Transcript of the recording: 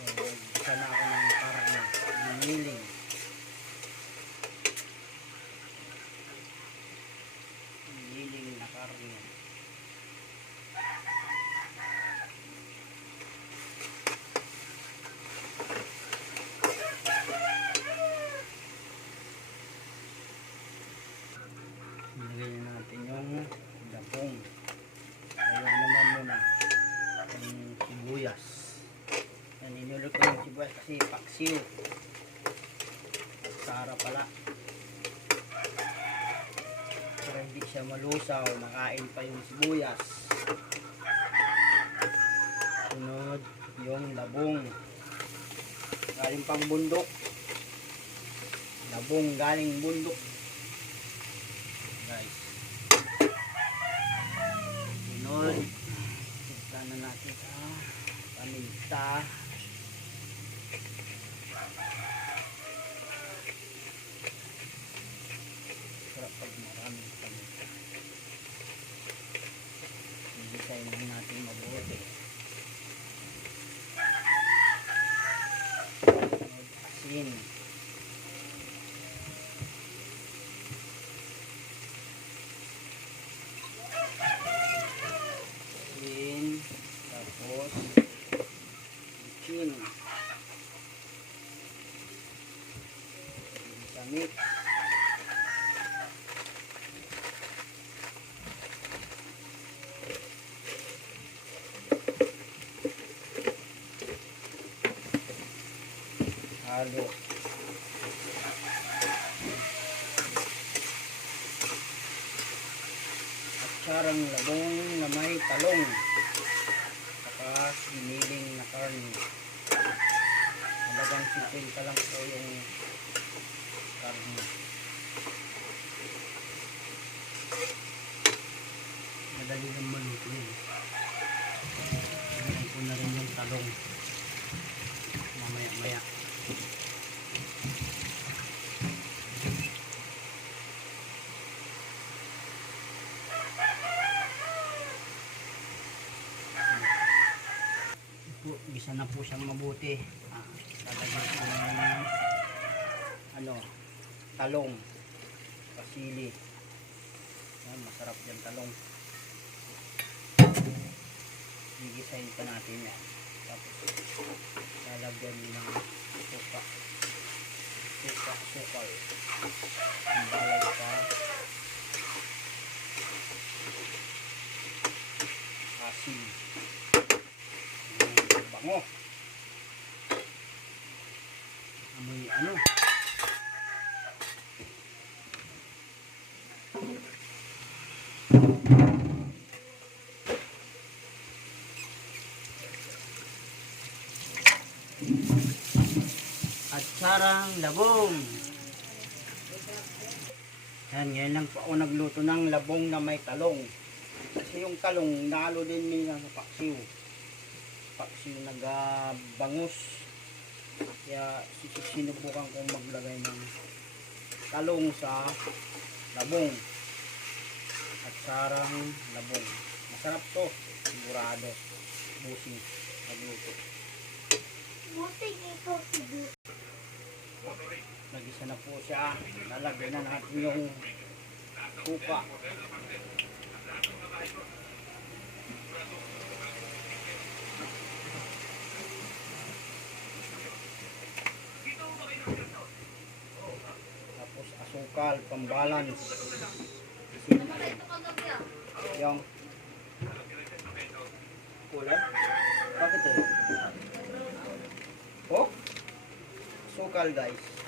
So, isa na ako ng karne. Giniling. Giniling na karne. Nilagay na natin yung labong. Ayaw naman muna yung sibuyas. Ninulog ko yung sibuyas kasi paksiw. Sara pala. Para hindi siya malusaw, makain pa yung sibuyas. Sunod yung labong. Galing pang bundok. Labong galing bundok. Guys. Sunod. Tignan na natin sa paminta. Sarap pag maraming paminta. Higitay lang natin mabuti. Asin. Tapos chicken, samit, halo, at sarang labong na may talong. Giniling na karne. Halagang 50 lang po yung karne. Madali lang maluto yun. Hinahin ko na rin yung talong mamaya maya. Bisa na po siyang mabuti. Lalagyan ko ng talong, pasili. Masarap yung talong. Gigisahin pa natin yan. Tapos lalagyan ng sukal. Ang balay pa. Asin. Bango. Amoy at sarang labong. Yan, ngayon lang po ako nagluto ng labong na may talong. Kasi yung talong nalo din nila sa paksiw. Paksiw nagabangus. Kaya sinubukan kong maglagay ng talong sa labong at sarang labong. Masarap to, sigurado. Busing magluto. Busing ito siguro. Nagisa na po siya. Lalagyan na natin yung kupa. Tapos asukal, pambalance. Yung kulang? Bakit eh? Oh? Asukal guys.